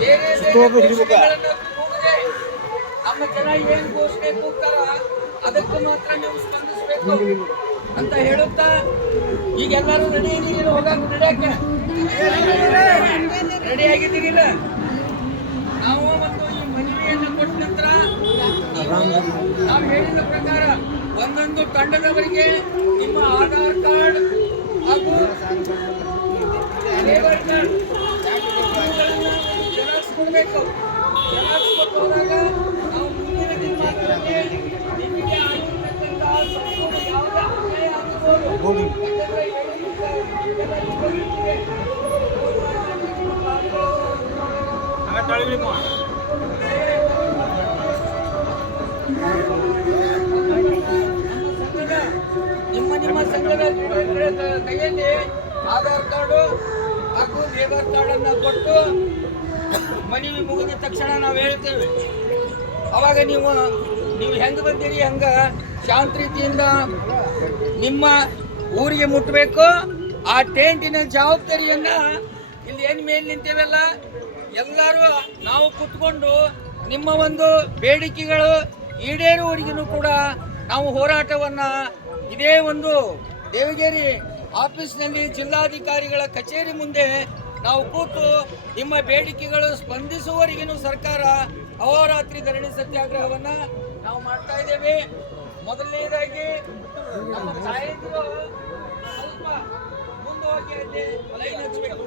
ಬೇರೆ ಘೋಷಣೆಗಳನ್ನು ಕೂಗದೆ ನಮ್ಮ ಜನ ಏನ್ ಘೋಷಣೆ ಕೂಗ್ತಾರ ಅದಕ್ಕೆ ಮಾತ್ರ ನೀವು ಸ್ಪಂದಿಸಬೇಕು ಅಂತ ಹೇಳುತ್ತಾ ಈಗ ಎಲ್ಲರೂ ರೆಡಿ ಇದೀರಿ ಹೋಗಕ್ಕೆ ನಡೆಯಕ್ಕೆ ರೆಡಿ ಆಗಿದ್ದೀರಿಲ್ಲ ನಾವು ಮತ್ತು ಈ ಮನವಿಯನ್ನು ಕೊಟ್ಟ ನಂತರ ನಾವು ಹೇಳಿದ ಪ್ರಕಾರ ಒಂದೊಂದು ತಂಡದವರಿಗೆ ನಿಮ್ಮ ಆಧಾರ್ ಕಾರ್ಡ್ ಹಾಗೂ ಲೇಬರ್ ಕಾರ್ಡ್ ಜೆರಾಕ್ಸ್ ಕೊಡಬೇಕು. ಜೆರಾಕ್ಸ್ ಕೊಟ್ಟು ಹೋದಾಗ ನಾವು ಮುಂದಿನ ದಿನಮಾನಗಳಲ್ಲಿ ನಿಮಗೆ ಆಗಿರ್ತಕ್ಕಂತಹ ಸಂಪೂರ್ಣ ಯಾವುದೇ ಅನ್ಯಾಯ ಆಗಿರ್ಬೋದು ಯಾಕಂದ್ರೆ ನಿಮ್ಮ ಸಂಘದ ಕೈಯಲ್ಲಿ ಆಧಾರ್ ಕಾರ್ಡು ಹಾಗೂ ಲೇಬರ್ ಕಾರ್ಡ್ ಅನ್ನ ಕೊಟ್ಟು ಮನವಿ ಮುಗಿದ ತಕ್ಷಣ ನಾವು ಹೇಳ್ತೇವೆ. ಅವಾಗ ನೀವು ಹೆಂಗೆ ಬಂದಿರಿ ಹಂಗ ಶಾಂತ ರೀತಿಯಿಂದ ನಿಮ್ಮ ಊರಿಗೆ ಮುಟ್ಟಬೇಕು. ಆ ಟೆಂಟಿನ ಜವಾಬ್ದಾರಿಯನ್ನ ಇಲ್ಲಿ ಏನು ಮೇಲೆ ನಿಂತೇವಲ್ಲ ಎಲ್ಲರೂ ನಾವು ಕುತ್ಕೊಂಡು ನಿಮ್ಮ ಒಂದು ಬೇಡಿಕೆಗಳು ಈಡೇರುವವರೆಗೂ ಕೂಡ ನಾವು ಹೋರಾಟವನ್ನ ಇದೇ ಒಂದು ದೇವಗಿರಿ ಆಫೀಸ್ನಲ್ಲಿ ಜಿಲ್ಲಾಧಿಕಾರಿಗಳ ಕಚೇರಿ ಮುಂದೆ ನಾವು ಕೂತು ನಿಮ್ಮ ಬೇಡಿಕೆಗಳು ಸ್ಪಂದಿಸುವವರೆಗೂ ಸರ್ಕಾರ ಅಹೋರಾತ್ರಿ ಧರಣಿ ಸತ್ಯಾಗ್ರಹವನ್ನ ನಾವು ಮಾಡ್ತಾ ಇದ್ದೇವೆ. ಮೊದಲನೇದಾಗಿ ನಮ್ಮ ತಾಯಂದಿರು ಸ್ವಲ್ಪ ಮುಂದೆ ಹೋಗಿ ಅಲ್ಲಿ ಲೈನ್ ಹಚ್ಚಬೇಕು.